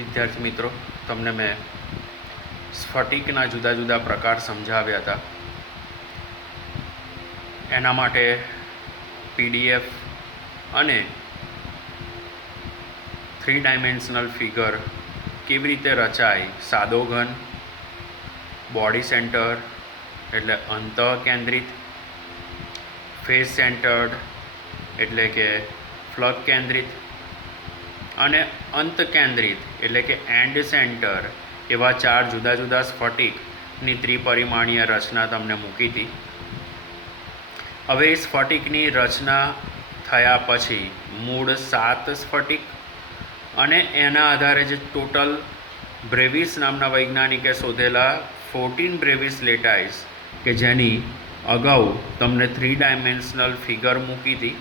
વિદ્યાર્થી મિત્રો, તમને મેં સ્ફટિકના જુદા જુદા પ્રકાર સમજાવ્યા હતા. એના માટે પીડીએફ અને 3 ડાયમેન્શનલ ફિગર કેવી રીતે રચાય, સાદો ઘન, બોડી સેન્ટર એટલે અંતઃકેન્દ્રિત, ફેસ સેન્ટર્ડ એટલે કે ફ્લગ કેન્દ્રિત અને અંતકેન્દ્રિત એટલે કે એન્ડ સેન્ટર, એવા 4 જુદા જુદા સ્ફટિકની ત્રિપરિમાણીય રચના તમને મૂકી હતી. હવે એ સ્ફટિકની રચના થયા પછી મૂળ 7 સ્ફટિક અને એના આધારે જે ટોટલ બ્રેવિસ નામના વૈજ્ઞાનિકે શોધેલા 14 બ્રેવિસ લેટાઇસ કે જેની અગાઉ તમને 3 ડાયમેન્શનલ ફિગર મૂકી હતી,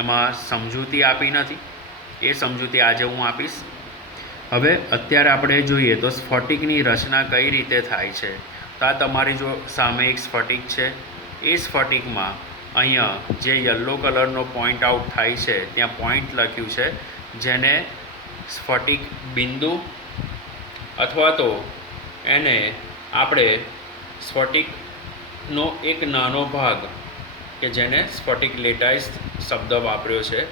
એમાં સમજૂતી આપી નથી. એ સમજૂતી આજે હું આપીશ. હવે અત્યારે આપણે જોઈએ તો સ્ફટિકની રચના કઈ રીતે થાય છે. તો આ તમારી જો સામે એક સ્ફટિક છે. એ સ્ફટિકમાં અહીંયા જે યલો કલરનો પોઈન્ટ આઉટ થાય છે ત્યાં પોઈન્ટ લખ્યું છે, જેને સ્ફટિક બિંદુ અથવા તો એને આપણે સ્ફટિકનો એક નાનો ભાગ કે જેને સ્ફટિક લેટાઇસ શબ્દ વાપર્યો છે.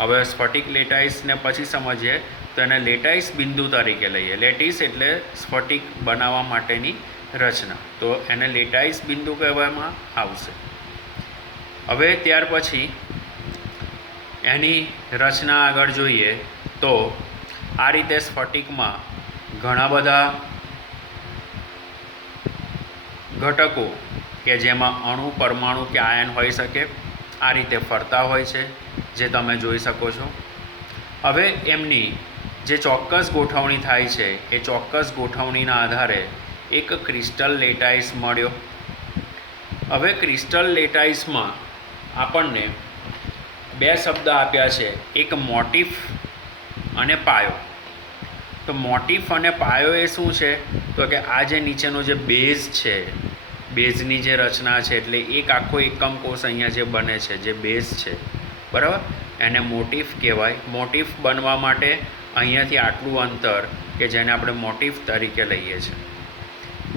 હવે સ્ફટિક લેટાઇસને પછી સમજીએ તો એને લેટાઇસ બિંદુ તરીકે લઈએ. લેટિસ એટલે સ્ફટિક બનાવવા માટેની રચના, તો એને લેટાઇસ બિંદુ કહેવામાં આવશે. હવે ત્યાર પછી એની રચના આગળ જોઈએ તો આ રીતે સ્ફટિકમાં ઘણા બધા ઘટકો કે જેમાં અણુ, પરમાણુ કે આયન હોઈ શકે, આ રીતે ફરતા હોય છે, જે તમે જોઈ શકો છો. હવે એમની જે ચોક્કસ ગોઠવણી થાય છે એ ચોક્કસ ગોઠવણીના આધારે એક ક્રિસ્ટલ લેટાઇસ મળ્યો. હવે ક્રિસ્ટલ લેટાઇસમાં આપણને 2 શબ્દ આપ્યા છે, એક મોટિફ અને પાયો. તો મોટિફ અને પાયો એ શું છે? તો કે આ જે નીચેનો જે બેઝ છે, બેઝની જે રચના છે, એટલે એક આખો એકમ કોષ અહીંયા જે બને છે, જે બેઝ છે, બરાબર, એને મોટિફ કહેવાય. મોટિફ બનવા માટે અહીંયાથી આટલું અંતર કે જેને આપણે મોટિફ તરીકે લઈએ છીએ,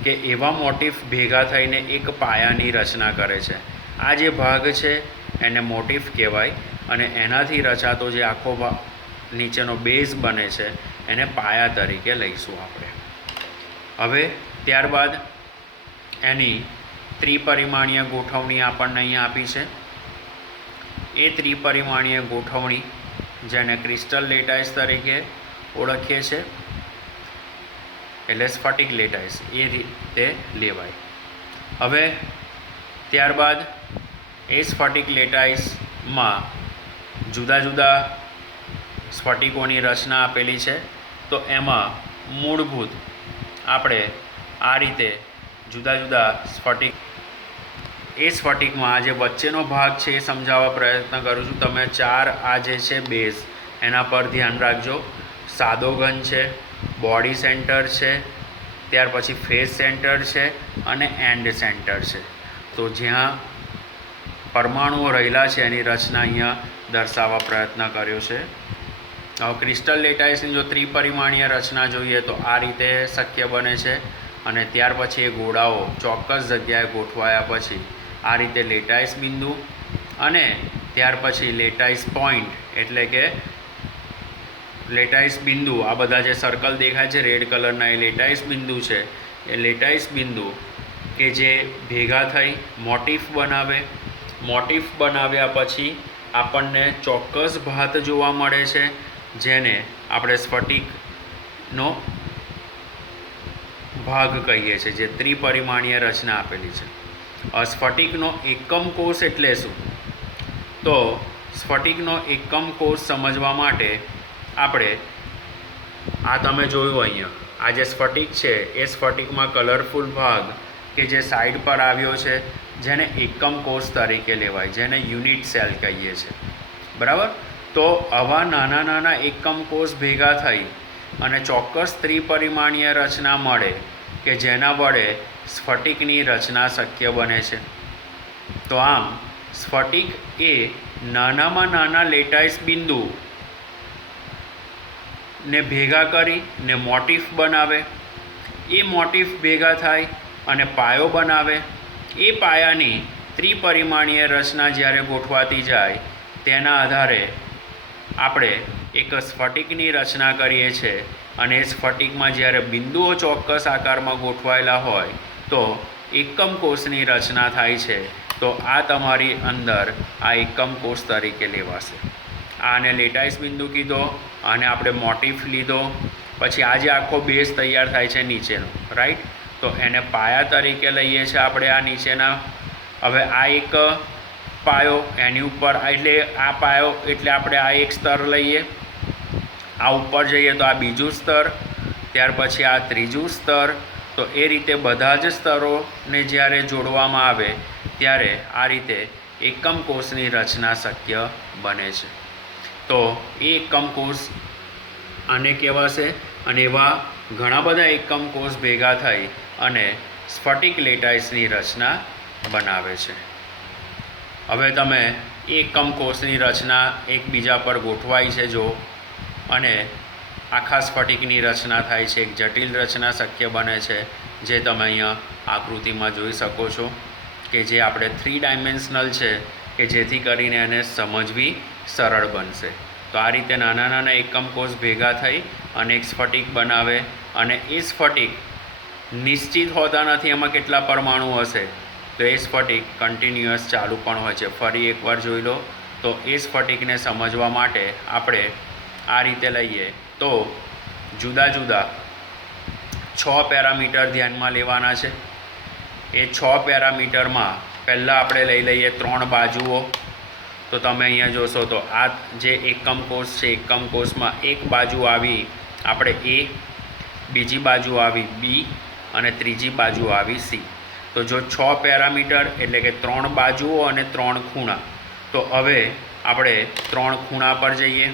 કે એવા મોટિફ ભેગા થઈને એક પાયાની રચના કરે છે. આ જે ભાગ છે એને મોટિફ કહેવાય અને એનાથી રચાતો જે આખો ભાગ નીચેનો બેઝ બને છે એને પાયા તરીકે લઈશું આપણે. હવે ત્યારબાદ એની ત્રિપરિમાણીય ગોઠવણી આપણને અહીંયા આપી છે. એ ત્રિપરિમાણીય ગોઠવણી જેને ક્રિસ્ટલ લેટાઇસ તરીકે ઓળખીએ છીએ, એટલે સ્ફટિક લેટાઇસ, એ રીતે લેવાય. હવે ત્યારબાદ એ સ્ફટિક લેટાઇસમાં જુદા જુદા સ્ફટિકોની રચના આપેલી છે. તો એમાં મૂળભૂત આપણે આ રીતે જુદા જુદા સ્ફટિક, એ સ્ફટિકમાં આ જે વચ્ચેનો ભાગ છે એ સમજાવવા પ્રયત્ન કરું છું. તમે 4 આ જે છે બેઝ, એના પર ધ્યાન રાખજો. સાદો ઘન છે, બોડી સેન્ટર છે, ત્યાર પછી ફેસ સેન્ટર છે અને એન્ડ સેન્ટર છે. તો જ્યાં પરમાણુઓ રહેલા છે એની રચના અહીંયા દર્શાવવા પ્રયત્ન કર્યો છે. હવે ક્રિસ્ટલ લેટાઇસની જો ત્રિપરિમાણીય રચના જોઈએ તો આ રીતે શક્ય બને છે. અને ત્યાર પછી એ ગોળાઓ ચોક્કસ જગ્યાએ ગોઠવાયા પછી આ રીતે લેટાઇસ બિંદુ અને ત્યાર પછી લેટાઇસ પોઈન્ટ એટલે કે લેટાઇસ બિંદુ, આ બધા જે સર્કલ દેખાય છે રેડ કલરના, એ લેટાઇસ બિંદુ છે. એ લેટાઇસ બિંદુ કે જે ભેગા થઈ મોટિફ બનાવે. મોટિફ બનાવ્યા પછી આપણને ચોક્કસ ભાત જોવા મળે છે, જેને આપણે સ્ફટિકનો ભાગ કહીએ છીએ, જે ત્રિપરિમાણીય રચના આપેલી છે. સ્ફટિકનો એકમ કોષ એટલે શું? તો સ્ફટિકનો એકમ કોષ સમજવા માટે આપણે આ તમે જોયું અહીંયા, આ જે સ્ફટિક છે એ સ્ફટિકમાં કલરફુલ ભાગ કે જે સાઈડ પર આવ્યો છે, જેને એકમ કોષ તરીકે લેવાય, જેને યુનિટ સેલ કહીએ છીએ, બરાબર. તો આવા નાના નાના એકમ કોષ ભેગા થઈ અને ચોક્કસ ત્રિપરિમાણીય રચના મળે કે જેના વડે સ્ફટિકની રચના શક્ય બને છે. તો આમ સ્ફટિક એ નાનામાં નાના લેટાઇસ બિંદુ ને ભેગા કરી ને મોટિફ બનાવે, એ મોટિફ ભેગા થાય અને પાયો બનાવે, એ પાયાની ત્રિપરિમાણીય રચના જ્યારે ગોઠવાતી જાય તેના આધારે આપણે એક સ્ફટિકની રચના કરીએ છીએ અને એ સ્ફટિકમાં જ્યારે બિંદુઓ ચોક્કસ આકારમાં ગોઠવાયેલા હોય તો એકમ કોષની રચના થાય છે. તો આ તમારી અંદર આ એકમ કોષ તરીકે લેવાશે. આને લેટાઇસ બિંદુ કીધો, આને આપણે મોટિફ લીધો, પછી આ જે આખો બેઝ તૈયાર થાય છે નીચેનો, રાઈટ, તો એને પાયા તરીકે લઈએ છીએ આપણે આ નીચેના. હવે આ એક પાયો, એની ઉપર એટલે આ પાયો એટલે આપણે આ એક સ્તર લઈએ, આ ઉપર જઈએ તો આ બીજું સ્તર, ત્યાર પછી આ ત્રીજું સ્તર. તો એ રીતે બધા જ સ્તરોને જ્યારે જોડવામાં આવે ત્યારે આ રીતે એકમ કોષની રચના શક્ય બને છે. તો એ એકમ કોષ આને કહેવાશે અને એવા ઘણા બધા એકમ કોષ ભેગા થઈ અને સ્ફટિક લેટાઇસની રચના બનાવે છે. હવે તમે એકમ કોષની રચના એકબીજા પર ગોઠવાય છે જો, અને આખા સ્ફટિકની રચના થાય છે, એક જટિલ રચના શક્ય બને છે, જે તમે અહીંયા આકૃતિમાં જોઈ શકો છો કે જે આપણે 3 ડાયમેન્શનલ છે કે જેથી કરીને એને સમજવી સરળ બનશે. તો આ રીતે નાના નાના એકમ કોષ ભેગા થઈ અને એક સ્ફટિક બનાવે અને એ સ્ફટિક નિશ્ચિત હોતા નથી એમાં કેટલા પરમાણુ હશે, તો એ સ્ફટિક કન્ટિન્યુઅસ ચાલુ પણ હોય છે. ફરી એકવાર જોઈ લો. તો એ સ્ફટિકને સમજવા માટે આપણે આ રીતે લઈએ તો જુદા જુદા 6 પેરામીટર ધ્યાનમાં લેવાના છે. એ 6 પેરામીટરમાં પહેલાં આપણે લઈ લઈએ 3 બાજુઓ. તો તમે અહીંયા જોશો તો આ જે એકમ કોષ છે, એકમ કોષમાં એક બાજુ આવી આપણે એ, બીજી બાજુ આવી બી અને ત્રીજી બાજુ આવી સી. તો જો 6 પેરામીટર એટલે કે 3 બાજુઓ અને 3 ખૂણા. તો હવે આપણે 3 ખૂણા પર જઈએ.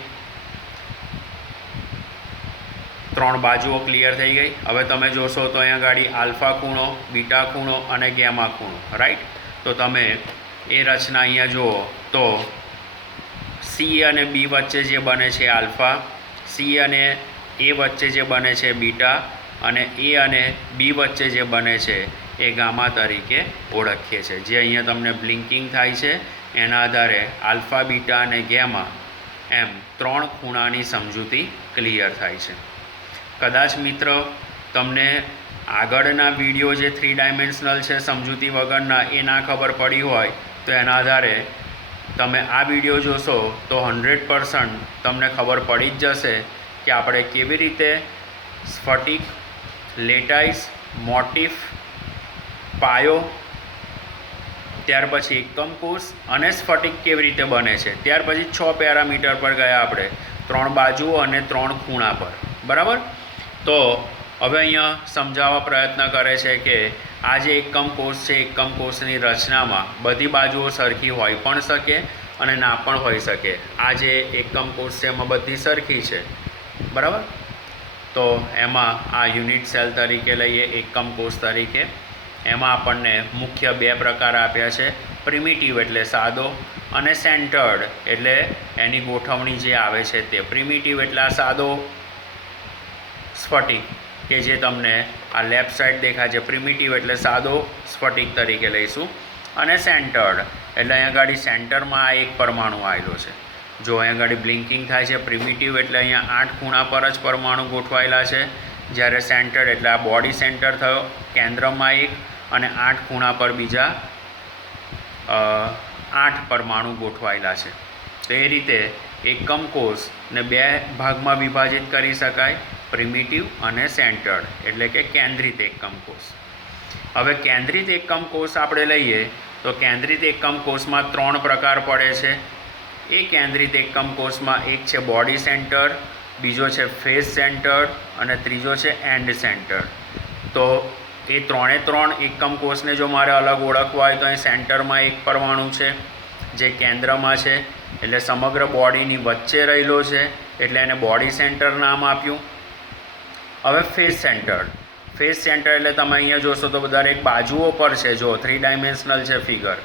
3 બાજુઓ ક્લિયર થઈ ગઈ. હવે તમે જોશો તો અહીંયા ગાડી આલ્ફા ખૂણો, બીટા ખૂણો અને ગેમા ખૂણો, રાઈટ. તો તમે એ રચના અહીંયા જુઓ તો સી અને બી વચ્ચે જે બને છે આલ્ફા, સી અને એ વચ્ચે જે બને છે બીટા, અને એ અને બી વચ્ચે જે બને છે એ ગામા તરીકે ઓળખીએ છીએ. જે અહીંયા તમને બ્લિંકિંગ થાય છે એના આધારે આલ્ફા, બીટા અને ગેમા એમ 3 ખૂણાની સમજૂતી ક્લિયર થાય છે. કદાચ મિત્રો તમને આગળના વિડીયો જે 3 ડાયમેન્શનલ છે સમજૂતી વગરના એ ના ખબર પડી હોય તો એના આધારે તમે આ વિડીયો જોશો તો 100% તમને ખબર પડી જ જશે કે આપણે કેવી રીતે સ્ફટિક, લેટાઇસ, મોટિફ, પાયો, ત્યાર પછી એકમ કોષ અને સ્ફટિક કેવી રીતે બને છે. ત્યાર પછી 6 પેરામીટર પર ગયા આપણે, 3 બાજુઓ અને 3 ખૂણા પર, બરાબર. તો હવે અહીંયા સમજાવવા પ્રયત્ન કરે છે કે આ જે એકમ કોષ છે, એકમ કોષની રચનામાં બધી બાજુઓ સરખી હોઈ પણ શકે અને ના પણ હોઈ શકે. આ જે એકમ કોષ છે એમાં બધી સરખી છે, બરાબર. તો એમાં આ યુનિટ સેલ તરીકે લઈએ, એકમ કોષ તરીકે. એમાં આપણને મુખ્ય 2 પ્રકાર આપ્યા છે, પ્રિમિટિવ એટલે સાદો અને સેન્ટર્ડ એટલે એની ગોઠવણી જે આવે છે તે. પ્રિમિટિવ એટલે આ સાદો સ્ફટિક કે જે તમને આ લેફ્ટ સાઈડ દેખાય છે, પ્રિમિટિવ એટલે સાદો સ્ફટિક તરીકે લઈશું. અને સેન્ટર્ડ એટલે અહીંયા ગાડી સેન્ટરમાં આ એક પરમાણુ આવેલો છે. જો અહીંયા ગાડી બ્લિંકિંગ થાય છે. પ્રિમિટિવ એટલે અહીંયા 8 ખૂણા પર જ પરમાણુ ગોઠવાયેલા છે, જ્યારે સેન્ટર્ડ એટલે આ બોડી સેન્ટર થયો, કેન્દ્રમાં એક અને 8 ખૂણા પર બીજા 8 પરમાણુ ગોઠવાયેલા છે. તો એ રીતે એકમ કોષને 2 ભાગમાં વિભાજિત કરી શકાય, પ્રિમિટિવ અને સેન્ટર્ડ એટલે કે કેન્દ્રિત એકમ કોષ. હવે કેન્દ્રિત એકમ કોષ આપણે લઈએ તો કેન્દ્રિત એકમ કોષમાં 3 પ્રકાર પડે છે. એ કેન્દ્રિત એકમ કોષમાં એક છે બોડી સેન્ટર, બીજો છે ફેસ સેન્ટર અને ત્રીજો છે એન્ડ સેન્ટર. તો એ 3 એકમ કોષને જો મારે અલગ ઓળખવા હોય તો અહીં સેન્ટરમાં એક પરમાણુ છે જે કેન્દ્રમાં છે, એટલે સમગ્ર બોડીની વચ્ચે રહેલો છે એટલે એને બોડી સેન્ટર નામ આપ્યું. હવે ફેસ સેન્ટર એટલે તમે અહીંયા જોશો તો દરેક બાજુઓ પર છે. જો 3 ડાયમેન્શનલ છે ફિગર,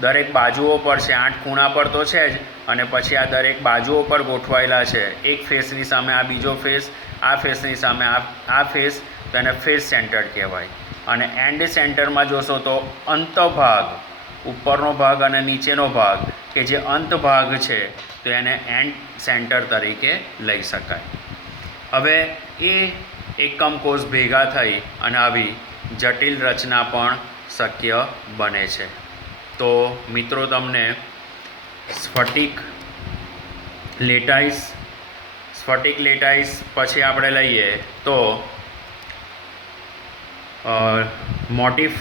દરેક બાજુઓ પર છે, 8 ખૂણા પર તો છે જ, અને પછી આ દરેક બાજુઓ પર ગોઠવાયેલા છે. એક ફેસની સામે આ બીજો ફેસ, આ ફેસની સામે આ ફેસ, તો એને ફેસ સેન્ટર કહેવાય. અને એન્ડ સેન્ટરમાં જોશો તો અંતભાગ, ઉપરનો ભાગ અને નીચેનો ભાગ કે જે અંત ભાગ છે તો એને એન્ડ સેન્ટર તરીકે લઈ શકાય. હવે એ એકમ કોષ ભેગા થઈ અને આવી જટિલ રચના પણ શક્ય બને છે. તો મિત્રો તમને સ્ફટિક લેટાઈસ પછી આપણે લઈએ તો મોટિફ,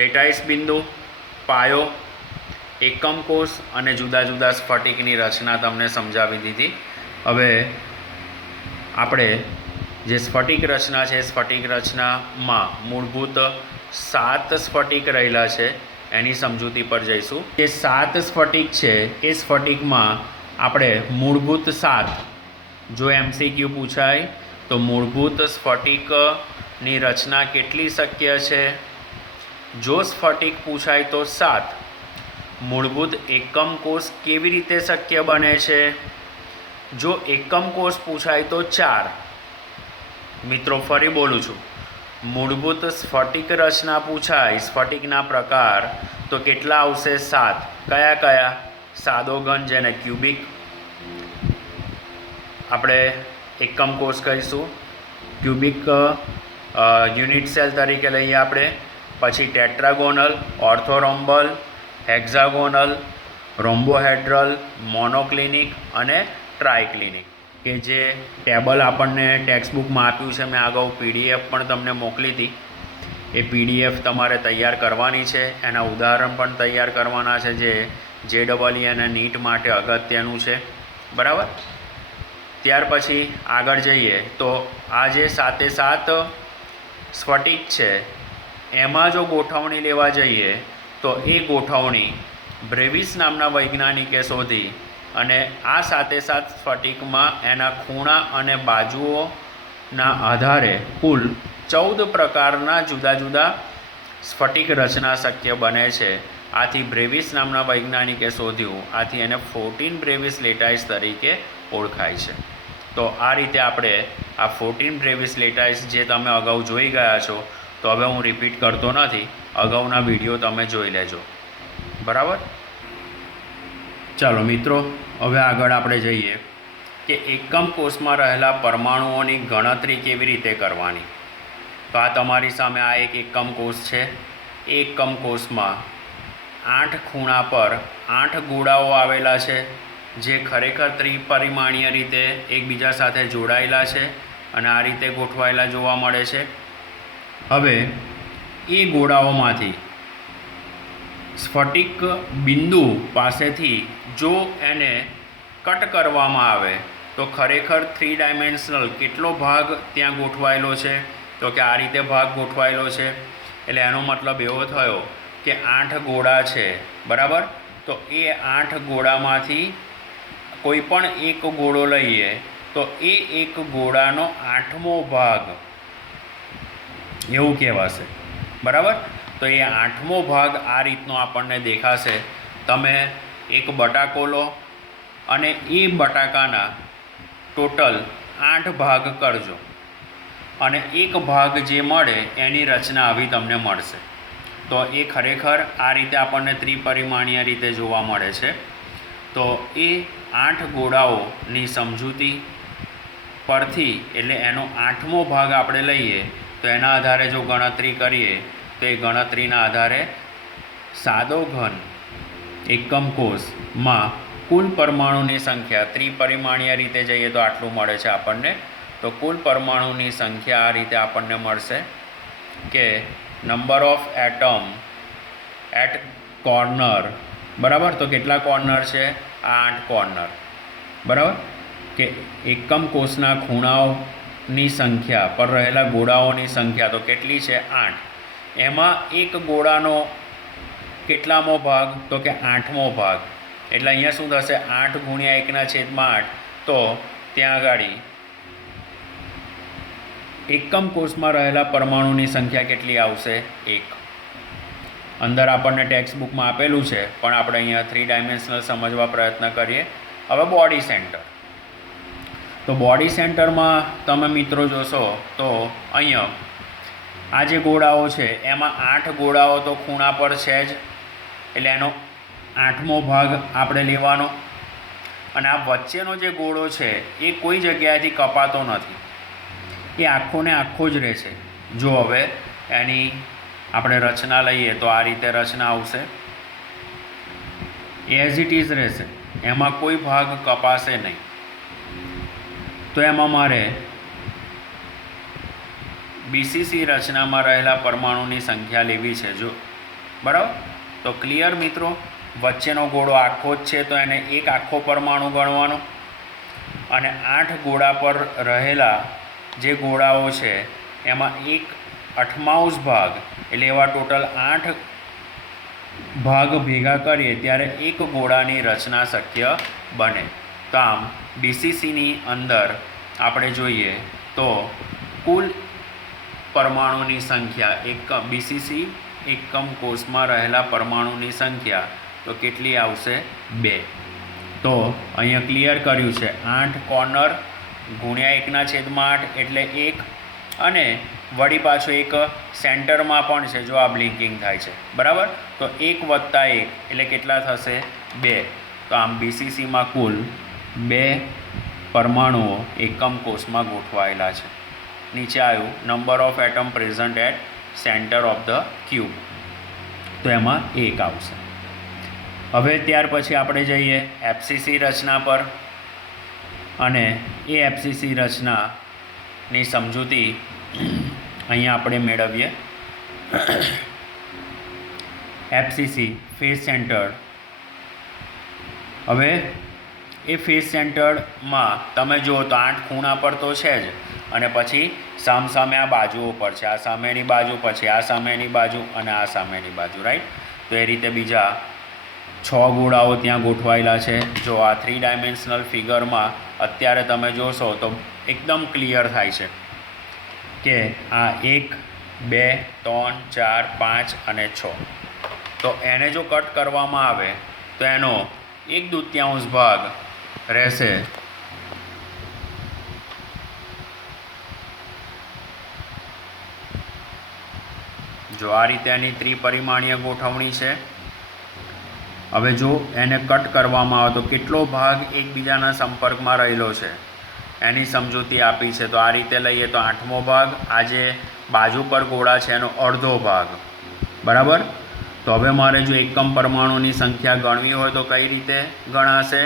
લેટાઈસ બિંદુ, પાયો, એકમ કોષ અને જુદા જુદા સ્ફટિકની રચના તમને સમજાવી દીધી. હવે આપણે જે સ્ફટિક રચના છે, સ્ફટિક રચનામાં મૂળભૂત 7 સ્ફટિક રહેલા છે એની સમજૂતી પર જઈશું. જે 7 સ્ફટિક છે એ સ્ફટિકમાં આપણે મૂળભૂત 7, જો MCQ પૂછાય તો મૂળભૂત સ્ફટિકની રચના કેટલી શક્ય છે? જો સ્ફટિક પૂછાય તો 7. મૂળભૂત એકમ કોષ કેવી રીતે શક્ય બને છે? જો એકમ કોષ પૂછાય તો 4. મિત્રો ફરી બોલું છું, મૂળભૂત સ્ફટિક રચના પૂછાય, સ્ફટિકના પ્રકાર, તો કેટલા આવશે? 7. કયા કયા? સાદો ઘન જેને ક્યુબિક આપણે એકમ કોષ કહીશું, ક્યુબિક યુનિટ સેલ તરીકે લઈએ આપણે. પછી ટેટ્રાગોનલ, ઓર્થોરોમ્બલ, હેક્ઝાગોનલ, રોમ્બોહેડ્રલ, મોનોક્લિનિક અને ટ્રાયક્લિનિક, કે જે ટેબલ આપણને ટેક્સ્ટબુકમાં આપ્યું છે. મેં અગાઉ PDF પણ તમને મોકલી હતી. એ PDF તમારે તૈયાર કરવાની છે, એના ઉદાહરણ પણ તૈયાર કરવાના છે, જે JEE અને NEET માટે અગત્યનું છે. બરાબર. ત્યાર પછી આગળ જઈએ તો આ જે 7 સ્ફટિક છે એમાં જો ગોઠવણી લેવા જઈએ તો એ ગોઠવણી બ્રેવિસ નામના વૈજ્ઞાનિકે શોધી, અને આ 7 સ્ફટિકમાં એના ખૂણા અને બાજુઓના આધારે કુલ 14 પ્રકારના જુદા જુદા સ્ફટિક રચના શક્ય બને છે. આથી બ્રેવિસ નામના વૈજ્ઞાનિકે શોધ્યું, આથી એને 14 બ્રેવિસ લેટાઇસ તરીકે ઓળખાય છે. તો આ રીતે આપણે આ 14 બ્રેવિસ લેટાઇસ જે તમે અગાઉ જોઈ ગયા છો, તો હવે હું રિપીટ કરતો નથી, અગાઉના વિડીયો તમે જોઈ લેજો. બરાબર. ચાલો મિત્રો, હવે આગળ આપણે જઈએ કે એકમ કોષમાં રહેલા પરમાણુઓની ગણતરી કેવી રીતે કરવાની. તો આ તમારી સામે આ એક એકમ કોષ છે. એ એકમ કોષમાં 8 ખૂણા પર 8 ગોળાઓ આવેલા છે, જે ખરેખર ત્રિપરિમાણીય રીતે એકબીજા સાથે જોડાયેલા છે અને આ રીતે ગોઠવાયેલા જોવા મળે છે. હવે એ ગોળાઓમાંથી સ્ફટિક બિંદુ પાસેથી જો એને કટ કરવામાં આવે તો ખરેખર 3 ડાયમેન્શનલ કેટલો ભાગ ત્યાં ગોઠવાયેલો છે? તો કે આ રીતે ભાગ ગોઠવાયેલો છે. એટલે એનો મતલબ એવો થયો કે 8 ગોળા છે. બરાબર. તો એ 8 ગોળામાંથી કોઈ પણ એક ગોળો લઈએ તો એ એક ગોળાનો 8મો ભાગ એવું કહેવાશે. બરાબર. તો એ 8મો ભાગ આ રીતનો આપણને દેખાશે. તમે એક બટાકો લો અને એ બટાકાના ટોટલ 8 ભાગ કરજો, અને એક ભાગ જે મળે એની રચના આવી તમને મળશે. તો એ ખરેખર આ રીતે આપણને ત્રિપરિમાણીય રીતે જોવા મળે છે. તો એ 8 ગોળાઓની સમજૂતી પરથી, એટલે એનો 8મો ભાગ આપણે લઈએ તો એના આધારે જો ગણતરી કરીએ તો એ ગણતરીના આધારે સાદો ઘન એકમ કોષમાં કુલ પરમાણુની સંખ્યા, ત્રિપરિમાણીય રીતે જઈએ તો આટલું મળે છે આપણને. તો કુલ પરમાણુની સંખ્યા આ રીતે આપણને મળશે કે number of atom at corner. બરાબર. તો કેટલા કોર્નર છે? 8 કોર્નર. બરાબર. કે એકમ કોષના ખૂણાઓની સંખ્યા પર રહેલા ગોળાઓની સંખ્યા તો કેટલી છે? 8. એમાં એક ગોળાનો કેટલામો ભાગ? તો કે 8મો ભાગ. એટલે અહીંયા શું થશે? 8 ગુણ્યા 1/8. તો ત્યાં આગળ એકમ કોષમાં રહેલા પરમાણુની સંખ્યા કેટલી આવશે? 1. અંદર આપણને ટેક્સ્ટ બુકમાં આપેલું છે, પણ આપણે અહીંયા 3 ડાયમેન્શનલ સમજવા પ્રયત્ન કરીએ. હવે બોડી સેન્ટર. તો બોડી સેન્ટરમાં તમે મિત્રો જોશો તો અહીંયા આ જે ગોળાઓ છે એમાં 8 ગોળાઓ તો ખૂણા પર છે જ, એટલે એનો 8મો ભાગ આપણે લેવાનો. અને આ વચ્ચેનો જે ગોળો છે એ કોઈ જગ્યાએથી કપાતો નથી, એ આખો ને આખો જ રહેશે. જો હવે એની આપણે રચના લઈએ તો આ રીતે રચના આવશે, એઝ ઇટ ઇઝ રહેશે, એમાં કોઈ ભાગ કપાશે નહીં. તો એમાં મારે બીસીસી રચનામાં રહેલા પરમાણુની સંખ્યા લેવી છે. જો બરાબર, તો ક્લિયર મિત્રો. વચ્ચેનો ગોળો આખો જ છે તો એને એક આખો પરમાણુ ગણવાનો, અને 8 ગોળા પર રહેલા જે ગોળાઓ છે એમાં 1/8 ભાગ, એટલે એવા ટોટલ 8 ભાગ ભેગા કરીએ ત્યારે એક ગોળાની રચના શક્ય બને. તો આમ બીસીસીની અંદર આપણે જોઈએ તો કુલ પરમાણુની સંખ્યા બીસીસી એકમ કોષમાં રહેલા પરમાણુની સંખ્યા તો કેટલી આવશે? 2. તો અહીંયા ક્લિયર કર્યું છે 8 કોર્નર ગુણ્યા 1/8 એટલે 1, અને વળી પાછું એક સેન્ટરમાં પણ છે. જો આ બ્લિંકિંગ થાય છે બરાબર, તો 1 + 1 એટલે કેટલા થશે? 2. તો આમ બીસીસીમાં કુલ 2 પરમાણુઓ એકમ કોષમાં ગોઠવાયેલા છે. નીચે આવ્યું number of atom present at center of the cube, તો એમાં 1 આવશે. હવે ત્યાર પછી આપણે જઈએ એફસીસી રચના પર, અને એ એફસીસી રચનાની સમજૂતી અહીંયા આપણે મેળવીએ. FCC phase centre. હવે એ ફેઝ સેન્ટરમાં તમે જુઓ તો 8 ખૂણા પર તો છે જ, અને પછી સામસામે આ બાજુઓ પર છે. આ સામેની બાજુ, પછી આ સામેની બાજુ, અને આ સામેની બાજુ, રાઈટ. તો એ રીતે બીજા 6 ગોળાઓ ત્યાં ગોઠવાયેલા છે. જો આ 3 ડાયમેન્શનલ ફિગરમાં અત્યારે તમે જોશો તો એકદમ ક્લિયર થાય છે કે આ 1, 2, 3, 4, 5 અને 6. તો એને જો કટ કરવામાં આવે તો એનો 1/2 ભાગ રહેશે જો આ રીતે એની ત્રિપરિમાણીય ગોઠવણી છે. હવે જો એને કટ કરવામાં આવે તો કેટલો ભાગ એકબીજાના સંપર્કમાં રહેલો છે એની સમજૂતી આપી છે. તો આ રીતે લઈએ તો 8મો ભાગ, આ જે બાજુ પર ગોળા છે એનો અડધો ભાગ, બરાબર. તો હવે મારે જો એકમ પરમાણુની સંખ્યા ગણવી હોય તો કઈ રીતે ગણાશે?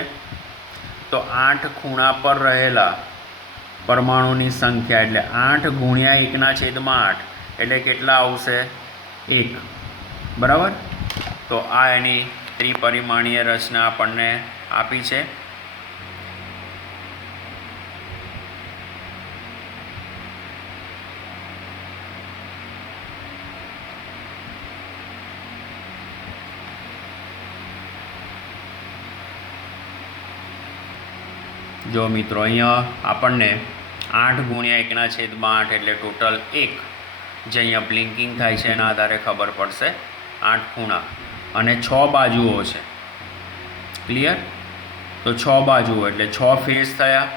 તો 8 ખૂણા પર રહેલા પરમાણુની સંખ્યા એટલે 8 ગુણ્યા 1/8 એટલે કેટલા આવશે? 1, બરાબર. તો આ એની ત્રિપરિમાણીય રચના આપણને આપી છે. જો મિત્રો અહીંયા આપણને 8 ગુણ્યા 1/8 એટલે ટોટલ 1 જે અહીંયા બ્લિંકિંગ થાય છે એના આધારે ખબર પડશે. 8 ખૂણા અને 6 બાજુઓ છે. ક્લિયર? તો 6 બાજુઓ એટલે 6 ફેસ થયા.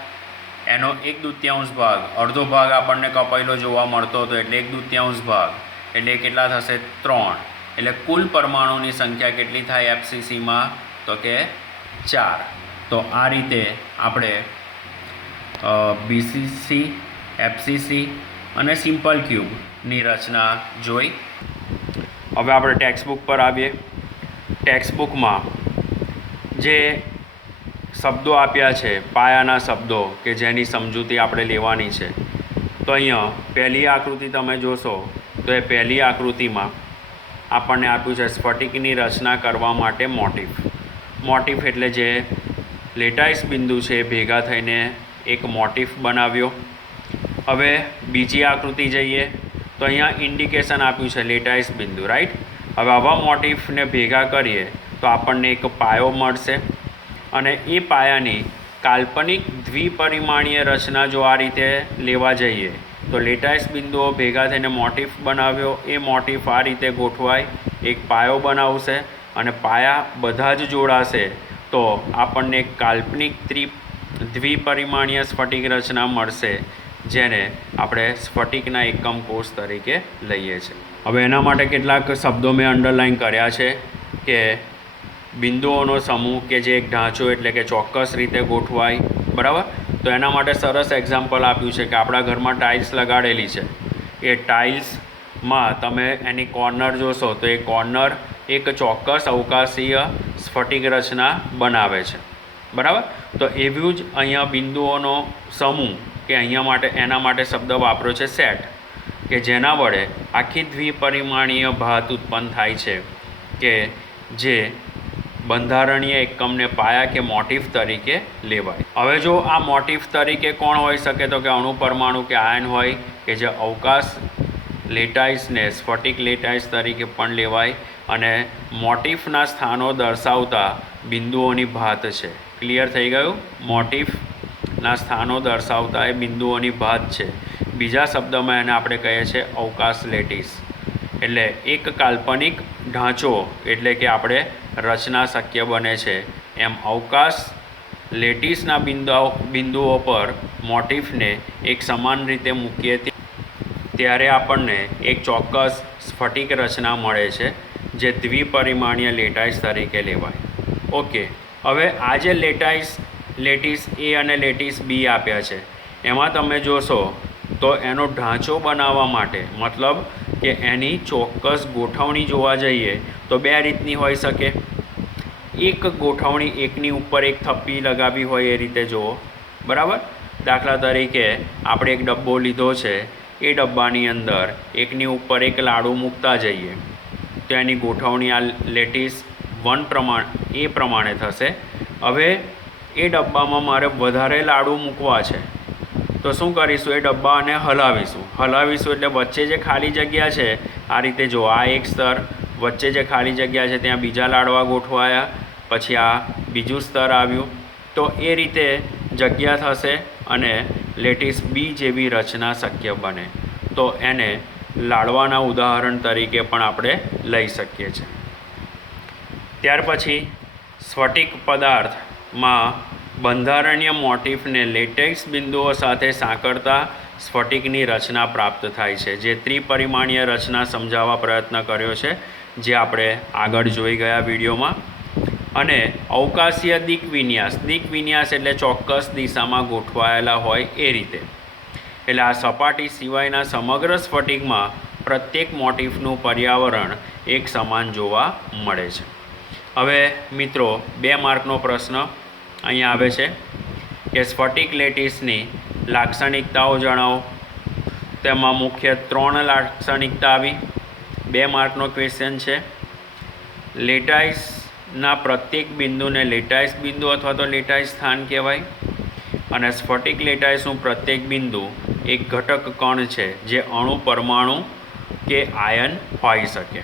એનો 1/2 ભાગ, અડધો ભાગ આપણને કપાયેલો જોવા મળતો હતો એટલે 1/2 ભાગ એટલે કેટલા થશે? 3. એટલે કુલ પરમાણુની સંખ્યા કેટલી થાય એફસીસીમાં? તો કે 4. તો આ રીતે આપણે બીસીસી, એફસીસી અને સિમ્પલ ક્યુબની રચના જોઈ. હવે આપણે ટેક્સ્ટબુક પર આવીએ. ટેક્સ્ટબુકમાં જે શબ્દો આપ્યા છે, પાયાના શબ્દો કે જેની સમજૂતી આપણે લેવાની છે, તો અહીંયા પહેલી આકૃતિ તમે જોશો તો એ પહેલી આકૃતિમાં આપણને આપ્યું છે સ્ફટિકની રચના કરવા માટે મોટિફ. મોટિફ એટલે જે લેટાઇસ બિંદુ છે એ ભેગા થઈને એક મોટિફ બનાવ્યો. હવે બીજી આકૃતિ જઈએ તો અહીંયા ઇન્ડિકેશન આપ્યું છે લેટાઇસ બિંદુ, રાઈટ. હવે આવા મોટિફને ભેગા કરીએ તો આપણને એક પાયો મળશે, અને એ પાયાની કાલ્પનિક દ્વિપરિમાણીય રચના જો આ રીતે લેવા જઈએ તો લેટાઇસ બિંદુઓ ભેગા થઈને મોટિફ બનાવ્યો, એ મોટિફ આ રીતે ગોઠવાય. એક પાયો બનાવશે અને પાયા બધા જ જોડાશે તો આપણને કાલ્પનિક દ્વિપરિમાણીય સ્ફટિક રચના મળશે, જેને આપણે સ્ફટિકના એકમ કોષ તરીકે લઈએ છીએ. હવે એના માટે કેટલાક શબ્દો મેં અંડરલાઇન કર્યા છે કે બિંદુઓનો સમૂહ કે જે એક ઢાંચો એટલે કે ચોક્કસ રીતે ગોઠવાય, બરાબર. તો એના માટે સરસ એક્ઝામ્પલ આપ્યું છે કે આપણા ઘરમાં ટાઇલ્સ લગાડેલી છે, એ ટાઇલ્સમાં તમે એની કોર્નર જોશો તો એ કોર્નર એક ચોક્કસ અવકાશીય સ્ફટિક રચના બનાવે છે, બરાબર. તો એવું જ અહીંયા બિંદુઓનો સમૂહ કે અહીંયા એના માટે શબ્દ વાપર્યો છે સેટ, કે જેના વડે આખી દ્વિપરિમાણીય ભાત ઉત્પન્ન થાય છે કે જે બંધારણીય એકમને પાયા કે મોટિફ તરીકે લેવાય. હવે જો આ મોટિફ તરીકે કોણ હોઈ શકે, તો કે અણુ, પરમાણુ કે આયન હોય કે જે અવકાશ લેટાઇસને સ્ફટિક લેટાઇસ તરીકે પણ લેવાય અને મોટિફના સ્થાનો દર્શાવતા બિંદુઓની ભાત છે. ક્લિયર થઈ ગયું? મોટિફના સ્થાનો દર્શાવતા એ બિંદુઓની ભાત છે. બીજા શબ્દમાં એને આપણે કહીએ છીએ અવકાશ લેટિસ. એટલે એક કાલ્પનિક ઢાંચો એટલે કે આપણે રચના શક્ય બને છે, એમ અવકાશ લેટિસના બિંદુઓ પર મોટિફને એક સમાન રીતે મૂકીએ ત્યારે આપણને એક ચોક્કસ સ્ફટિક રચના મળે છે, જે દ્વિપરિમાણીય લેટાઇસ તરીકે લેવાય. ઓકે, હવે આ જે લેટિસ એ અને લેટિસ બી આપ્યા છે, એમાં તમે જોશો તો એનો ઢાંચો બનાવવા માટે, મતલબ કે એની ચોક્કસ ગોઠવણી જોવા જઈએ તો બે રીતની હોઈ શકે. એક ગોઠવણી એકની ઉપર એક થપ્પી લગાવી હોય એ રીતે જુઓ, બરાબર. દાખલા તરીકે આપણે એક ડબ્બો લીધો છે, એ ડબ્બાની અંદર એકની ઉપર એક લાડુ મૂકતા જઈએ તો એની ગોઠવણી આ લેટિસ 1 પ્રમાણે થશે. હવે એ ડબ્બામાં મારે વધારે લાડુ મૂકવા છે તો શું કરીશું, એ ડબ્બાને હલાવીશું એટલે વચ્ચે જે ખાલી જગ્યા છે, આ રીતે જો આ એક સ્તર, વચ્ચે જે ખાલી જગ્યા છે ત્યાં બીજા લાડવા ગોઠવાયા, પછી આ બીજું સ્તર આવ્યું, તો એ રીતે જગ્યા થશે અને લેટિસ બી જેવી રચના શક્ય બને. તો એને લાડવાના ઉદાહરણ તરીકે પણ આપણે લઈ શકીએ છીએ. ત્યાર પછી સ્ફટિક પદાર્થમાં બંધારણીય મોટિફને લેટેક્સ બિંદુઓ સાથે સાંકળતા સ્ફટિકની રચના પ્રાપ્ત થાય છે, જે ત્રિપરિમાણીય રચના સમજાવવા પ્રયત્ન કર્યો છે, જે આપણે આગળ જોઈ ગયા વિડીયોમાં. અને અવકાશીય દિક્વિન્યાસ એટલે ચોક્કસ દિશામાં ગોઠવાયેલા હોય એ રીતે. એટલે આ સપાટી સિવાયના સમગ્ર સ્ફટિકમાં પ્રત્યેક મોટિફનું પર્યાવરણ એક સમાન જોવા મળે છે. હવે મિત્રો 2 માર્કનો પ્રશ્ન અહીંયા આવે છે કે સ્ફટિક લેટિસની લાક્ષણિકતાઓ જણાવો. તેમાં મુખ્ય 3 લાક્ષણિકતા આવી. 2 માર્કનો ક્વેશ્ચન છે. લેટાઇસના પ્રત્યેક બિંદુને લેટાઇસ બિંદુ અથવા તો લેટાઇસ સ્થાન કહેવાય અને સ્ફટિક લેટાઇસનું પ્રત્યેક બિંદુ એક ઘટક કણ છે, જે અણુ, પરમાણુ કે આયન હોઈ શકે.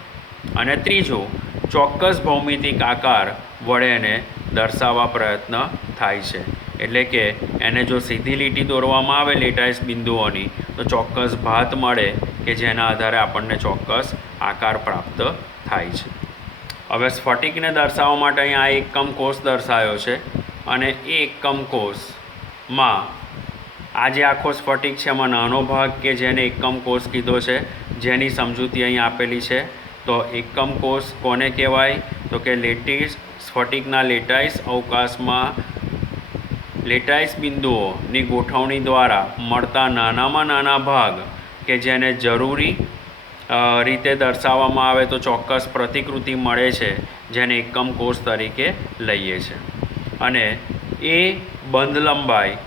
અને ત્રીજું, ચોક્કસ ભૌમિતિક આકાર વડે એને દર્શાવવા પ્રયત્ન થાય છે. એટલે કે એને જો સીધી લીટી દોરવામાં આવે લેટાઇસ બિંદુઓની તો ચોક્કસ ભાત મળે કે જેના આધારે આપણને ચોક્કસ આકાર પ્રાપ્ત થાય છે. હવે સ્ફટિકને દર્શાવવા માટે અહીંયા આ એકમ કોષ દર્શાવ્યો છે અને એ એકમ કોષમાં આ જે આખો સ્ફટિક છે એમાં નાનો ભાગ કે જેને એકમ કોષ કીધો છે, જેની સમજૂતી અહીં આપેલી છે. તો એકમ કોષ કોને કહેવાય, તો કે સ્ફટિકના લેટાઇસ અવકાશમાં લેટાઇસ બિંદુઓની ગોઠવણી દ્વારા મળતા નાનામાં નાના ભાગ કે જેને જરૂરી રીતે દર્શાવવામાં આવે તો ચોક્કસ પ્રતિકૃતિ મળે છે, જેને એકમ કોષ તરીકે લઈએ છીએ. અને એ બંધ લંબાઈ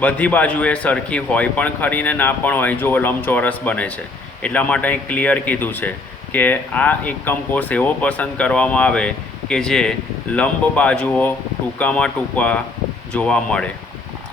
બધી બાજુએ સરખી હોય પણ ખરી ને ના પણ હોય, જો લંબચોરસ બને છે. એટલા માટે અહીં ક્લિયર કીધું છે કે આ એકમ કોષ એવો પસંદ કરવામાં આવે કે જે લંબ બાજુઓ ટૂંકામાં ટૂંકા જોવા મળે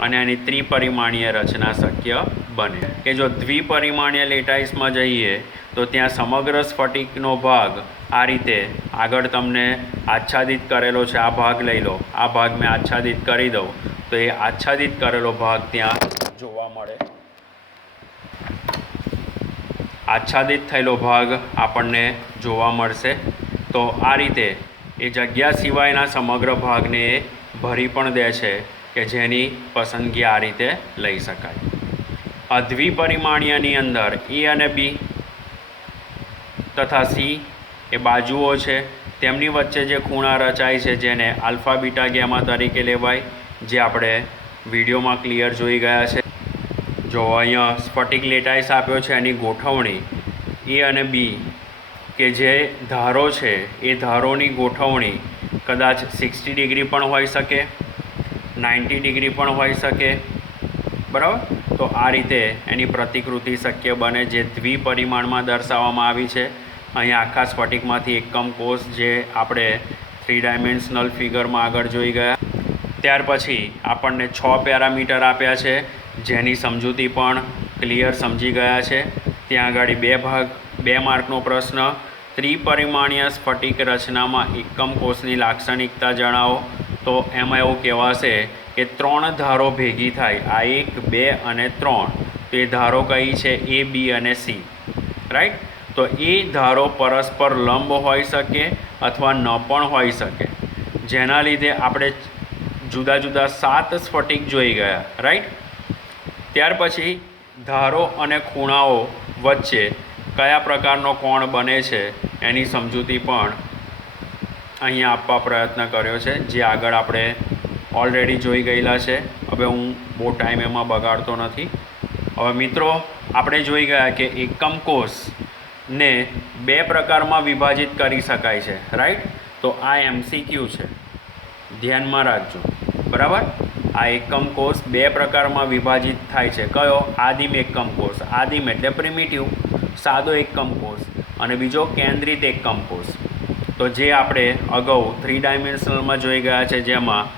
અને એની ત્રિપરિમાણીય રચના શક્ય બને. કે જો દ્વિપરિમાણીય લેટાઇસમાં જઈએ તો ત્યાં સમગ્ર સ્ફટિકનો ભાગ આ રીતે આગળ તમને આચ્છાદિત કરેલો છે. આ ભાગ લઈ લો, આ ભાગ મેં આચ્છાદિત કરી દઉં તો એ આચ્છાદિત કરેલો ભાગ ત્યાં જોવા મળે. આચ્છાદિત થયેલો ભાગ આપણને જોવા મળશે. તો આ રીતે એ જગ્યા સિવાયના સમગ્ર ભાગને એ ભરી પણ દે છે કે જેની પસંદગી આ રીતે લઈ શકાય. દ્વિપરિમાણીયની અંદર એ અને બી તથા સી એ બાજુઓ છે, તેમની વચ્ચે જે ખૂણા રચાય છે જેને આલ્ફા બીટા ગેમા તરીકે લેવાય, જે આપણે વિડીયોમાં ક્લિયર જોઈ ગયા છે. જો અહીંયા સ્ફટિક લેટાઈસ આપ્યો છે, એની ગોઠવણી એ અને બી કે જે ધારો છે એ ધારોની ગોઠવણી કદાચ 60 ડિગ્રી પણ હોઈ શકે, 90 ડિગ્રી પણ હોઈ શકે, બરાબર. તો આ રીતે એની પ્રતિકૃતિ શક્ય બને, જે દ્વિપરિમાણમાં દર્શાવવામાં આવી છે. અહીંયા આખા સ્ફટિકમાંથી એકમ કોષ જે આપણે 3 ડાયમેન્શનલ ફિગરમાં આગળ જોઈ ગયા. ત્યાર પછી આપણને 6 પેરામીટર આપ્યા છે, જેની સમજૂતી પણ ક્લિયર સમજી ગયા છે. ત્યાં આગળ 2 માર્કનો પ્રશ્ન, ત્રિપરિમાણીય સ્ફટિક રચનામાં એકમ કોષની લાક્ષણિકતા જણાવો. તો એમાં એવું કહેવાશે કે 3 ધારો ભેગી થાય, આ 1, 2 અને 3. તો એ ધારો કઈ છે? એ, બી અને સી, રાઈટ. તો એ ધારો પરસ્પર લંબ હોઈ શકે અથવા ન પણ હોઈ શકે, જેના લીધે આપણે જુદા જુદા 7 સ્ફટિક જોઈ ગયા, રાઈટ. ત્યાર પછી ધારો અને ખૂણાઓ વચ્ચે કયા પ્રકારનો કોણ બને છે એની સમજૂતી પણ અહીંયા આપવા પ્રયત્ન કર્યો છે, જે આગળ આપણે ઓલરેડી જોઈ ગયેલા છે. હવે હું બહુ ટાઈમ એમાં બગાડતો નથી. હવે મિત્રો, આપણે જોઈ ગયા કે એકમ કોષને 2 પ્રકારમાં વિભાજિત કરી શકાય છે, રાઈટ. તો આ MCQ છે, ધ્યાનમાં રાખજો, બરાબર. આ એકમ કોષ 2 પ્રકારમાં વિભાજિત થાય છે. કયો? આદિમ એકમ કોષ. આદિમ એટલે પ્રિમિટિવ, સાદો એકમ કોષ. અને બીજો કેન્દ્રિત એકમ કોષ. તો જે આપણે અગાઉ 3 ડાયમેન્શનલમાં જોઈ ગયા છે, જેમાં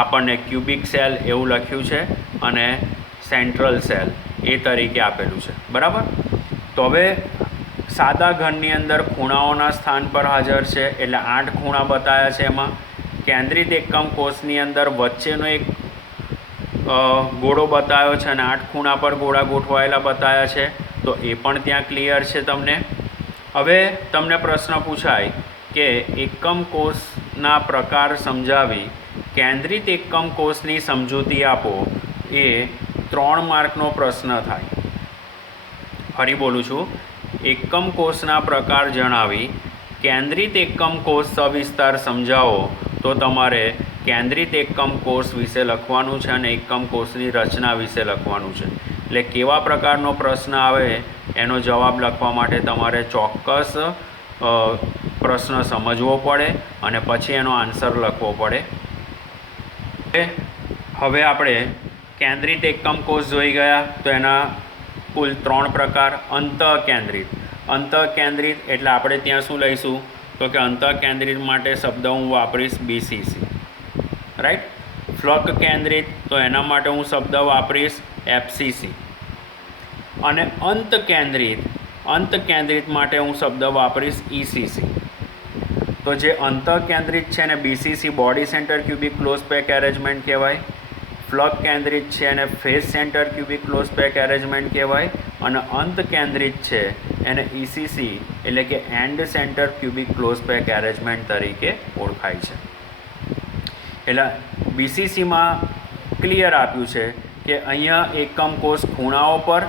આપણને ક્યુબિક સેલ એવું લખ્યું છે અને સેન્ટ્રલ સેલ એ તરીકે આપેલું છે, બરાબર. તો હવે સાદા ઘનની અંદર ખૂણાઓના સ્થાન પર હાજર છે, એટલે 8 ખૂણા બતાવ્યા છે. એમાં કેન્દ્રિત એકમ કોષની અંદર વચ્ચેનો એક ગોળો બતાવ્યો છે અને 8 ખૂણા પર ગોળા ગોઠવાયેલા બતાવ્યા છે. તો એ પણ ત્યાં ક્લિયર છે તમને. હવે તમને પ્રશ્ન પૂછાય કે એકમ કોષના પ્રકાર સમજાવી કેન્દ્રિત એકમ કોષની સમજૂતી આપો, એ 3 માર્કનો પ્રશ્ન થાય. ફરી બોલું છું, એકમ કોષના પ્રકાર જણાવી કેન્દ્રિત એકમ કોષ સવિસ્તાર સમજાવો. તો તમારે કેન્દ્રિત એકમ કોષ વિશે લખવાનું છે અને એકમ કોષની રચના વિશે લખવાનું છે. એટલે કેવા પ્રકારનો પ્રશ્ન આવે એનો જવાબ લખવા માટે તમારે ચોક્કસ પ્રશ્ન સમજવો પડે અને પછી એનો આન્સર લખવો પડે. હવે આપણે કેન્દ્રિત એકમ કોષ જોઈ ગયા. તો એના કુલ 3 પ્રકાર. અંતઃકેન્દ્રિત એટલે આપણે ત્યાં શું લઈશું? તો કે અંતઃકેન્દ્રિત માટે શબ્દ હું વાપરીશ BCC, રાઈટ. ફ્લક કેન્દ્રિત, તો એના માટે હું શબ્દ વાપરીશ FCC. અને અંતકેન્દ્રિત માટે હું શબ્દ વાપરીશ ECC. તો જે અંતઃકેન્દ્રિત છે ને BCC body center cubic close pack arrangement કહેવાય. ફ્લક કેન્દ્રિત છે એને face center cubic close pack arrangement કહેવાય. અને અંતકેન્દ્રિત છે એને ECC એટલે કે end center cubic close pack arrangement તરીકે ઓળખાય છે. એટલે BCCમાં ક્લિયર આપ્યું છે કે અહીંયા એકમ કોષ ખૂણાઓ પર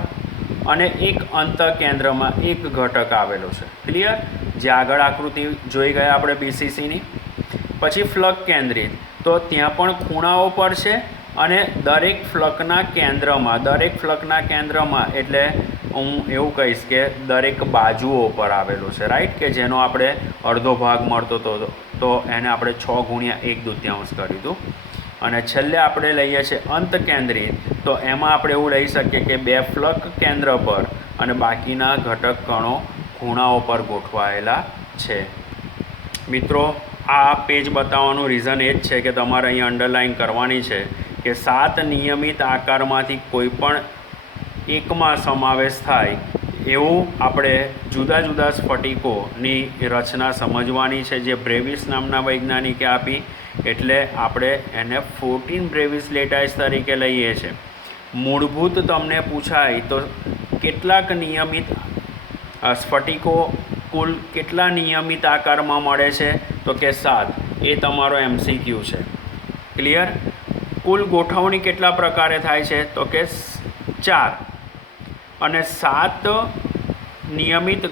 અને એક અંતઃકેન્દ્રમાં એક ઘટક આવેલો છે. ક્લિયર? જે આગળ આકૃતિ જોઈ ગયા આપણે BCCની. પછી ફ્લક કેન્દ્રિત, તો ત્યાં પણ ખૂણાઓ પર છે અને દરેક ફ્લકના કેન્દ્રમાં એટલે હું એવું કહીશ કે દરેક બાજુઓ પર આવેલો છે, રાઈટ. કે જેનો આપણે અડધો ભાગ મળતો હતો, તો એને આપણે 6 × 1/2 કર્યું હતું. અને છેલ્લે આપણે લઈએ છીએ અંતકેન્દ્રિત, તો એમાં આપણે એવું લઈ શકીએ કે 2 ફ્લક કેન્દ્ર પર અને બાકીના ઘટક કણો ખૂણાઓ પર ગોઠવાયેલા છે. મિત્રો, આ પેજ બતાવવાનું રીઝન એ જ છે કે તમારે અહીંયા અંડરલાઇન કરવાની છે કે 7 નિયમિત આકારમાંથી કોઈ પણ એકમાં સમાવેશ થાય એવું આપણે જુદા જુદા સ્ફટિકોની રચના સમજવાની છે, જે બ્રેવિસ નામના વૈજ્ઞાનિકે આપી. એટલે આપણે એને 14 બ્રેવિસ લેટાઇસ તરીકે લઈએ છીએ. મૂળભૂત તમને પૂછાય તો કેટલાક નિયમિત સ્ફટિકો કુલ કેટલા નિયમિત આકારમાં મળે છે? તો કે 7. એ તમારો MCQ છે. ક્લિયર? કુલ ગોઠવણી કેટલા પ્રકારે થાય છે? તો કે 4. અને 7 નિયમિત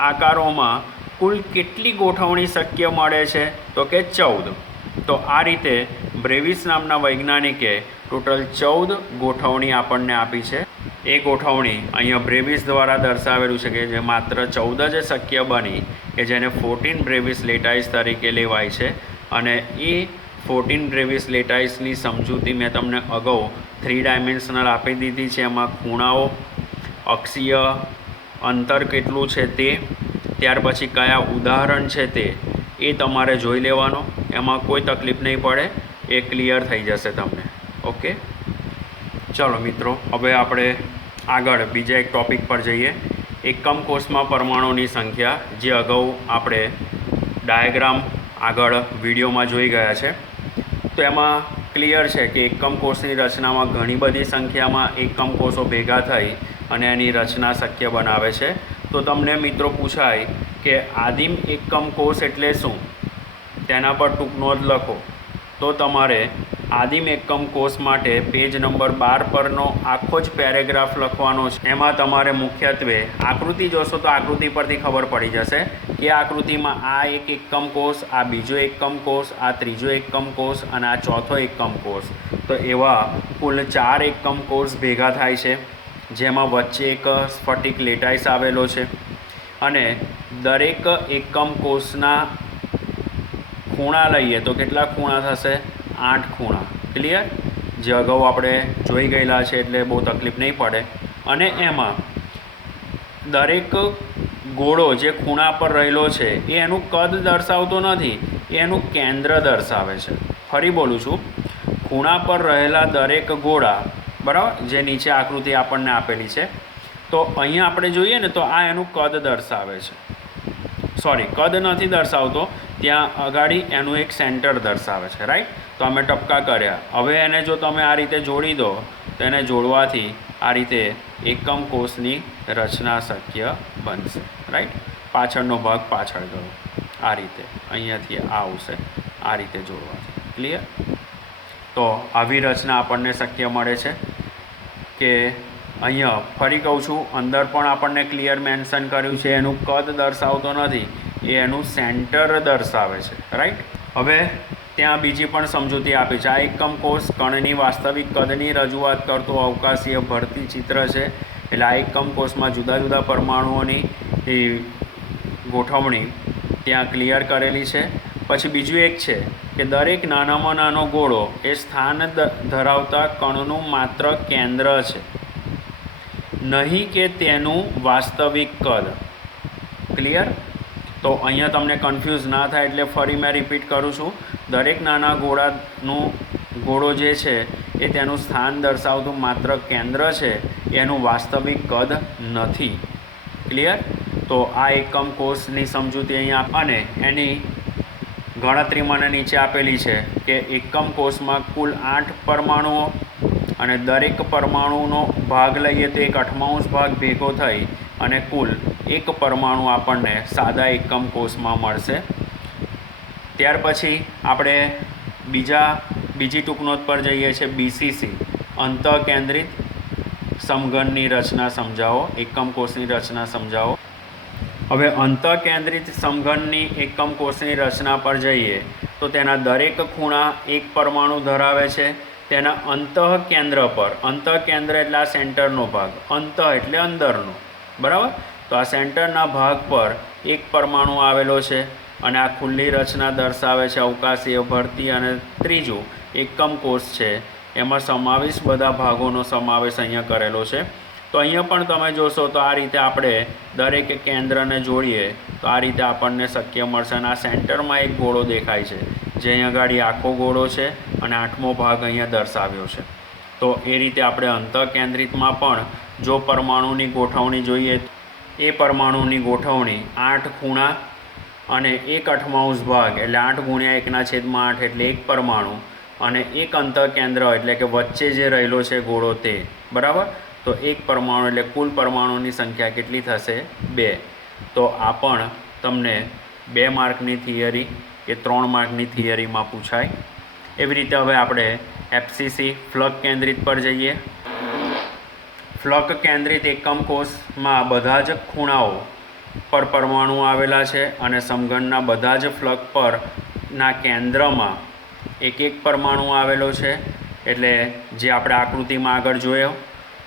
આકારોમાં કુલ કેટલી ગોઠવણી શક્ય મળે છે? તો કે 14. તો આ રીતે બ્રેવિસ નામના વૈજ્ઞાનિકે ટોટલ 14 ગોઠવણી આપણને આપી છે. એ ગોઠવણી અહીંયા બ્રેવિસ દ્વારા દર્શાવેલું છે કે જે માત્ર 14 જ શક્ય બની કે જેને 14 બ્રેવિસ લેટાઇસ તરીકે લેવાય છે. અને એ 14 બ્રેવિસ લેટાઇસની સમજૂતી મેં તમને અગાઉ 3 ડાયમેન્શનલ આપી દીધી છે. એમાં ખૂણાઓ, અક્ષીય અંતર કેટલું છે તે, ત્યાર પછી કયા ઉદાહરણ છે તે એ તમારે જોઈ લેવાનો. એમાં કોઈ તકલીફ નહીં પડે, એ ક્લિયર થઈ જશે તમને. ઓકે, ચલો મિત્રો, હવે આપણે આગળ બીજા એક ટૉપિક પર જઈએ. એકમ કોષમાં પરમાણુની સંખ્યા, જે અગાઉ આપણે ડાયાગ્રામ આગળ વિડીયોમાં જોઈ ગયા છે. તો એમાં ક્લિયર છે કે એકમ કોષની રચનામાં ઘણી બધી સંખ્યામાં એકમ કોષો ભેગા થઈ અને એની રચના શક્ય બનાવે છે. તો તમને મિત્રો પૂછાય કે આદિમ એકમ કોષ એટલે શું? તેના પર ટૂંક નોંધ લખો. તો તમારે આદિમ એકમ કોષ માટે પેજ નંબર 12 પરનો આખો જ પેરેગ્રાફ લખવાનો છે. એમાં તમારે મુખ્યત્વે આકૃતિ જોશો તો આકૃતિ પરથી ખબર પડી જશે કે આકૃતિમાં આ એક એકમ કોષ, આ બીજો એકમ કોષ, આ ત્રીજો એકમ કોષ અને આ ચોથો એકમ કોષ. તો એવા કુલ 4 એકમ કોષ ભેગા થાય છે, જેમાં વચ્ચે એક સ્ફટિક લેટાઇસ આવેલો છે. અને દરેક એકમ કોષના ખૂણા લઈએ તો કેટલા ખૂણા થશે? 8 ખૂણા. ક્લિયર? જે અગાઉ આપણે જોઈ ગયેલા છે એટલે બહુ તકલીફ નહીં પડે. અને એમાં દરેક ગોળો જે ખૂણા પર રહેલો છે એ એનું કદ દર્શાવતો નથી, એ એનું કેન્દ્ર દર્શાવે છે. ફરી બોલું છું, ખૂણા પર રહેલા દરેક ગોળા, બરાબર, જે નીચે આકૃતિ આપણને આપેલી છે, તો અહીંયા આપણે જોઈએ ને તો આ એનું કદ દર્શાવે છે. સોરી, કદ નથી દર્શાવતો, ત્યાં અગાડી એનું એક સેન્ટર દર્શાવે છે. રાઈટ? તો અમે ટપકા કર્યા. હવે એને જો તમે આ રીતે જોડી દો તો એને જોડવાથી આ રીતે એકમ કોષની રચના શક્ય બનશે. રાઈટ? પાછળનો ભાગ પાછળ ગયો, આ રીતે અહીંયાથી આ આવશે, આ રીતે જોડવાથી. ક્લિયર? તો આવી રચના આપણને શક્ય મળે છે. કે અહીંયા ફરી કહું છું, અંદર પણ આપણને ક્લિયર મેન્શન કર્યું છે, એનું કદ દર્શાવતો નથી, એ એનું સેન્ટર દર્શાવે છે. રાઈટ? હવે ત્યાં બીજી પણ સમજૂતી આપી છે. આ એકમ કોષ કણની વાસ્તવિક કદની રજૂઆત કરતો અવકાશીય ભરતી ચિત્ર છે. એટલે આ એકમ કોષમાં જુદા જુદા પરમાણુઓની ગોઠવણી ત્યાં ક્લિયર કરેલી છે. પછી બીજું એક છે કે દરેક નાનામાં નાનો ગોળો એ સ્થાન ધરાવતા કણનું માત્ર કેન્દ્ર છે, નહીં કે તેનું વાસ્તવિક કદ. ક્લિયર? તો અહીંયા તમને કન્ફ્યુઝ ના થાય એટલે ફરી મેં રિપીટ કરું છું. દરેક નાના ગોળો જે છે એ તેનું સ્થાન દર્શાવતું માત્ર કેન્દ્ર છે, એનું વાસ્તવિક કદ નથી. ક્લિયર? તો આ એકમ કોષની સમજૂતી અહીંયા, અને એની ગણતરી મને નીચે આપેલી છે કે એકમ કોષમાં કુલ 8 પરમાણુઓ, અને દરેક પરમાણુનો ભાગ લઈએ તો 1/8 ભાગ ભેગો થઈ અને કુલ 1 પરમાણુ આપણને સાદા એકમ કોષમાં મળશે. ત્યાર પછી આપણે બીજી ટૂંકનોંધ પર જઈએ છીએ. BCC, અંતઃકેન્દ્રિત સમઘનની રચના સમજાવો. એકમ કોષની રચના સમજાવો. હવે અંતઃકેન્દ્રિત સમઘનની એકમ કોષની રચના પર જઈએ તો તેના દરેક ખૂણા એક પરમાણુ ધરાવે છે. તેના અંતઃકેન્દ્ર પર, અંતઃકેન્દ્ર એટલે આ સેન્ટરનો ભાગ, અંતઃ એટલે અંદરનો, બરાબર? તો આ સેન્ટરના ભાગ પર એક પરમાણુ આવેલો છે અને આ ખુલ્લી રચના દર્શાવે છે અવકાશીય ભરતી. અને ત્રીજું એકમ કોષ છે, એમાં સમાવેશ બધા ભાગોનો સમાવેશ અહીંયા કરેલો છે. તો અહીંયા પણ તમે જોશો તો આ રીતે આપણે દરેક કેન્દ્રને જોડીએ તો આ રીતે આપણને શક્ય મળશે. અને આ સેન્ટરમાં એક ગોળો દેખાય છે, જે અહીંયા આગળ આખો ગોળો છે અને 8મો ભાગ અહીંયા દર્શાવ્યો છે. તો એ રીતે આપણે અંતઃકેન્દ્રિતમાં પણ જો પરમાણુની ગોઠવણી જોઈએ, એ પરમાણુની ગોઠવણી 8 ખૂણા અને 1/8 ભાગ એટલે 8 × 1/8 એટલે 1 પરમાણુ, અને એક અંતઃકેન્દ્ર એટલે કે વચ્ચે જે રહેલો છે ગોળો તે, બરાબર? તો એક પરમાણુ એટલે કુલ પરમાણુની સંખ્યા કેટલી થશે? 2. તો આ પણ તમને 2 માર્કની થિયરી કે 3 માર્કની થિયરીમાં પૂછાય. એવી રીતે હવે આપણે FCC ફ્લગ કેન્દ્રિત પર જઈએ. ફ્લગ કેન્દ્રિત એકમ કોષમાં બધા જ ખૂણાઓ પર પરમાણુ આવેલા છે અને સમઘનના બધા જ ફ્લગ પરના કેન્દ્રમાં એક એક પરમાણુ આવેલો છે. એટલે જે આપણે આકૃતિમાં આગળ જોયો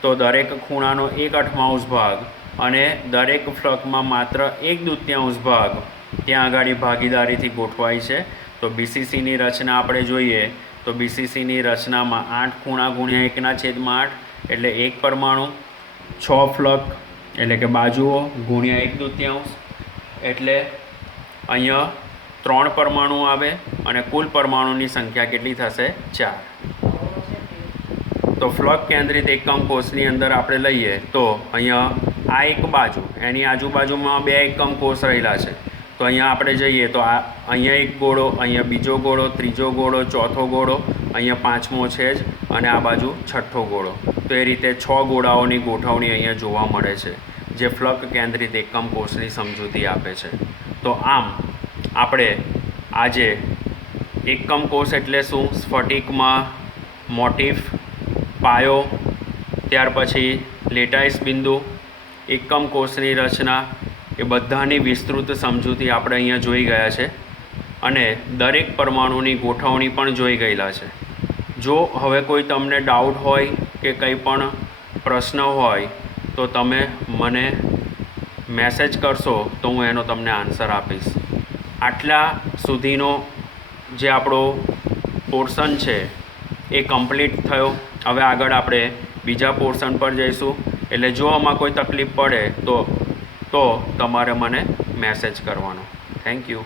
તો દરેક ખૂણાનો 1/8 ભાગ અને દરેક ફ્લગમાં માત્ર 1/2 ભાગ ત્યાં આગળ ભાગીદારીથી ગોઠવાય છે. તો BCCની રચના આપણે જોઈએ તો BCCની રચનામાં 8 ખૂણા ગુણ્યા 1/8 એટલે 1 પરમાણુ, 6 ફ્લગ એટલે કે બાજુઓ ગુણ્યા 1/2 એટલે અહીંયા 3 પરમાણુ આવે અને કુલ પરમાણુની સંખ્યા કેટલી થશે? 4. તો ફ્લગ કેન્દ્રિત એકમ કોષની અંદર આપણે લઈએ તો અહીંયા આ એક બાજુ એની આજુબાજુમાં 2 એકમ કોષ રહેલા છે. તો અહીંયા આપણે જઈએ તો આ અહીંયા એક ગોળો, અહીંયા બીજો ગોળો, ત્રીજો ગોળો, ચોથો ગોળો, અહીંયા 5મો છે જ અને આ બાજુ 6થો ગોળો. તો એ રીતે 6 ગોળાઓની ગોઠવણી અહીંયા જોવા મળે છે જે ફ્લગ કેન્દ્રિત એકમ કોષની સમજૂતી આપે છે. તો આમ આપણે આજે એકમ કોષ એટલે શું, સ્ફટિકમાં મોટિફ, પાયો, ત્યાર પછી લેટાઇસ બિંદુ, એકમ કોષની રચના એ બધાની વિસ્તૃત સમજૂતી આપણે અહીંયા જોઈ ગયા છે અને દરેક પરમાણુની ગોઠવણી પણ જોઈ ગયેલા છે. જો હવે કોઈ તમને ડાઉટ હોય કે કંઈ પણ પ્રશ્ન હોય તો તમે મને મેસેજ કરશો તો હું એનો તમને આન્સર આપીશ. આટલા સુધીનો જે આપણો પોર્શન છે એ કમ્પ્લીટ થયો. હવે આગળ આપણે બીજા પોર્શન પર જઈશું. એટલે જો આમાં કોઈ તકલીફ પડે તો તમારે મને મેસેજ કરવાનો. Thank you.